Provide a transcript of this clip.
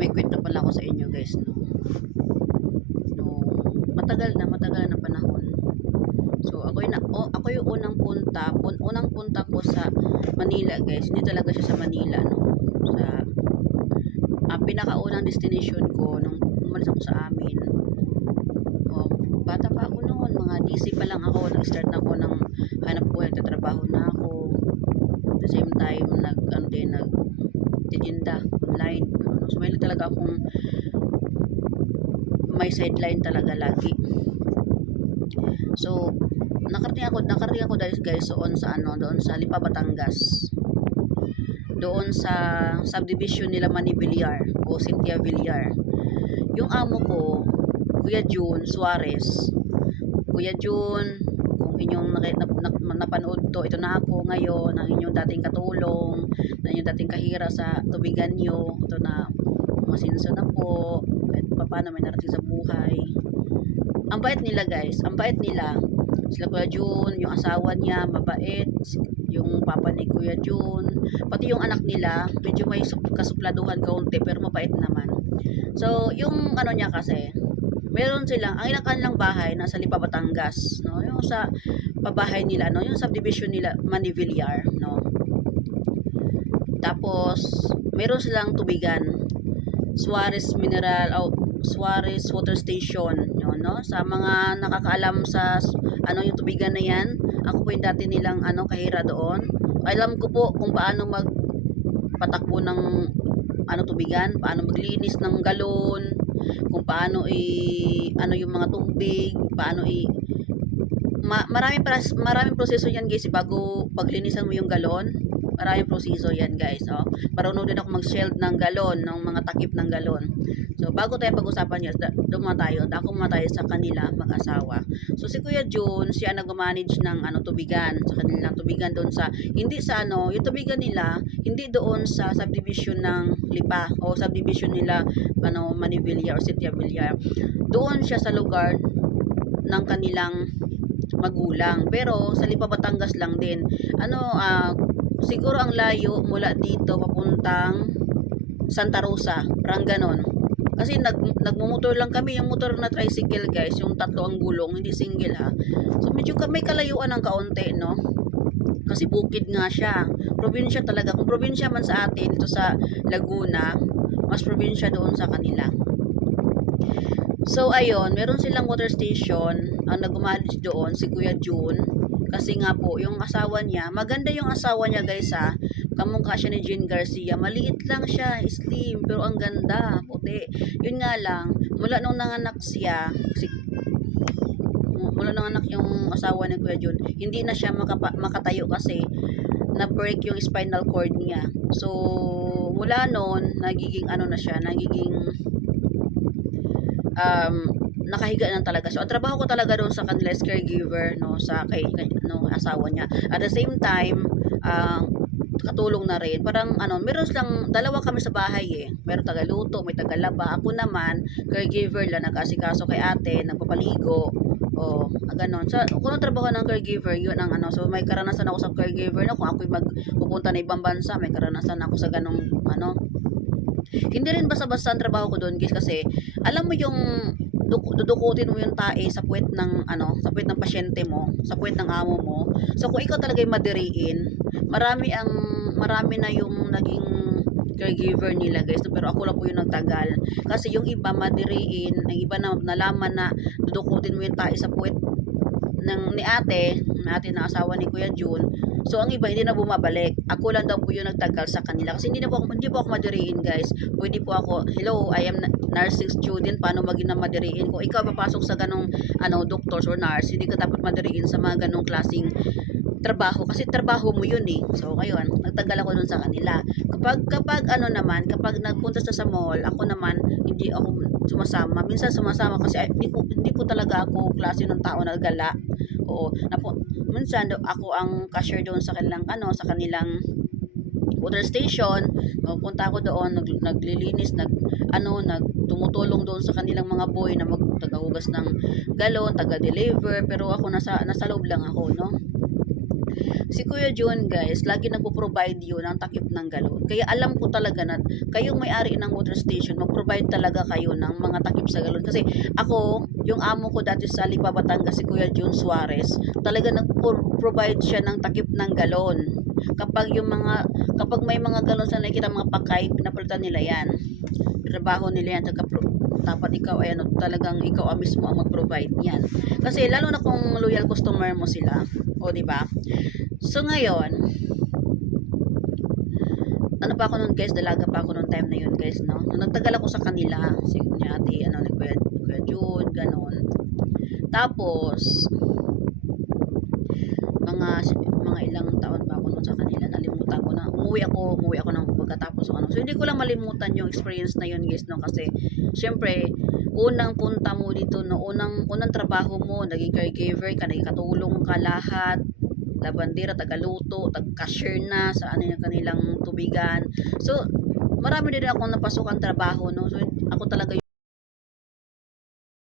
May kwento pala ako sa inyo guys, no. Matagal na panahon. So ako yung unang punta ko sa Manila guys. Hindi talaga siya sa Manila, no. Sa ang pinakaunang destination ko nung umalis ako sa amin. Oh, bata pa ako noon, mga DC pa lang ako, nag-start na ako ng hanap buhay, nagtatrabaho na ako. At the same time, nagtitinda online. So, may talaga akong may sideline talaga lagi. So, nakarating ako guys doon sa Lipa, Batangas. Doon sa subdivision nila Manny Villar o Cynthia Villar. Yung amo ko, Kuya June Suarez. Kuya June, kung inyong napanood to, ito na ako ngayon, ang inyong dating katulong, na inyong dating kahira sa tubigan nyo, ito na, masinso na po, kahit paano may narating sa buhay. Ang bait nila guys, ang bait nila. Sila Kuya June, yung asawa niya, mabait, yung papa ni Kuya June, pati yung anak nila, medyo may kasupladuhan kaunti, pero mabait naman. So, yung ano niya kasi, meron silang, ang ilang kanilang bahay, nasa Lipa, Batangas, no? Yung sa pabahay nila, no? Yung subdivision nila, Manny Villar, no? Tapos, meron silang tubigan, Suarez Water Station, yun, no? Sa mga nakakaalam sa ano yung tubigan na yan, ako po yung dati nilang kahira doon. Alam ko po kung paano magpatakbo ng tubigan, paano maglinis ng galon, kung paano yung mga tubig, paano maraming proseso yan guys bago paglinisan mo yung galon. Maraming proseso yan guys. Oh. Marunong din ako mag-shield ng galon, ng mga takip ng galon. So bago tayo pag-usapan yun, dako muna tayo sa kanila mag-asawa. So si Kuya June, siya nag-manage ng tubigan, sa kanilang tubigan doon sa, hindi sa yung tubigan nila, hindi doon sa subdivision ng Lipa o subdivision nila Manny Villar o Cynthia Villar. Doon siya sa lugar ng kanilang magulang. Pero sa Lipa, Batangas lang din. Siguro ang layo mula dito papuntang Santa Rosa, parang ganon. Kasi nagmumotor lang kami, yung motor na tricycle guys, yung tatlo ang gulong, hindi single ha. So medyo may kalayuan ng kaunti, no? Kasi bukid nga siya. Probinsya talaga. Kung probinsya man sa atin, ito sa Laguna, mas probinsya doon sa kanila. So ayun, meron silang water station, ang nag-manage doon si Kuya June. Kasi nga po, yung asawa niya, maganda yung asawa niya guys ha. Kamukha siya ni Jean Garcia. Maliit lang siya, slim, pero ang ganda, puti. Yun nga lang, mula nung nanganak yung asawa ni Kuya Jun, hindi na siya makatayo kasi na-break yung spinal cord niya. So, mula noon, nagiging nakahiga na talaga. So, ang trabaho ko talaga doon sa kanila is caregiver, no, asawa niya. At the same time, katulong na rin. Parang meron lang dalawa kami sa bahay eh. Meron tagaluto, may tagalaba. Ako naman, caregiver lang, nag-asikaso kay ate, nagpapaligo. O, ganon. So, kung ang trabaho ng caregiver, yun ang So, may karanasan ako sa caregiver na kung ako'y magpupunta na ibang bansa, may karanasan ako sa ganong Hindi rin basta-basta ang trabaho ko doon guys kasi alam mo yung dudukutin mo yung tae sa puwet ng sa puwet ng pasyente mo, sa puwet ng amo mo. So kung ikaw talaga ay madiriin, marami na yung naging caregiver nila guys. Pero ako lang po yung nagtagal. Kasi yung iba madiriin, ang iba na nalaman na dudukutin mo yung tae sa puwet ni ate na asawa ni Kuya June. So ang iba hindi na bumabalik. Ako lang daw po yung nagtagal sa kanila kasi hindi po ako madiriin guys. Pwede po ako, hello, I am nursing student, paano maging na madiriin? Kung ikaw papasok sa ganong doctors or nurse, hindi ka dapat madiriin sa mga ganong klaseng trabaho kasi trabaho mo yun eh. So ngayon, nagtagal ako dun sa kanila. Kapag kapag nagpunta sa mall, ako naman hindi ako sumasama. Minsan sumasama kasi hindi po talaga ako klase ng tao na gala. Oo, minsan ako ang cashier doon sa kanilang water station. Pupunta ako doon, naglilinis, tumutulong doon sa kanilang mga boy na tagahugas ng galon, taga-deliver, pero ako nasa loob lang ako, no? Si Kuya John guys, lagi nagpo-provide yun ng takip ng galon. Kaya alam ko talaga na kayong may-ari ng water station, mag-provide talaga kayo ng mga takip sa galon. Kasi ako, yung amo ko dati sa Lipa, Batangas, si Kuya John Suarez, talaga nag-provide siya ng takip ng galon. Kapag may mga galon sa nakikita mga pakay, pinapalitan nila yan. Trabaho nila yan, dapat ikaw ay ano, talagang ikaw mismo ang mag-provide niyan. Kasi lalo na kung loyal customer mo sila, o di ba? So ngayon, ano pa ako noon guys, dalaga pa ako noong time na yun guys, no? Nung nagtagal ako sa kanila, si ate, ano, ni Kuya Jude, ganon. Tapos, mga ilang taon pa ako noon sa kanila, nalimutan ko na. Umuwi ako ng pagkatapos ano. So, hindi ko lang malimutan yung experience na yun guys, no? Kasi, syempre, unang punta mo dito, no? Unang trabaho mo, naging caregiver ka, naging katulong ka lahat, labandera, tagaluto, tag-cashier na sa ano yung kanilang tubigan. So, marami din akong napasukan trabaho, no? So, ako talaga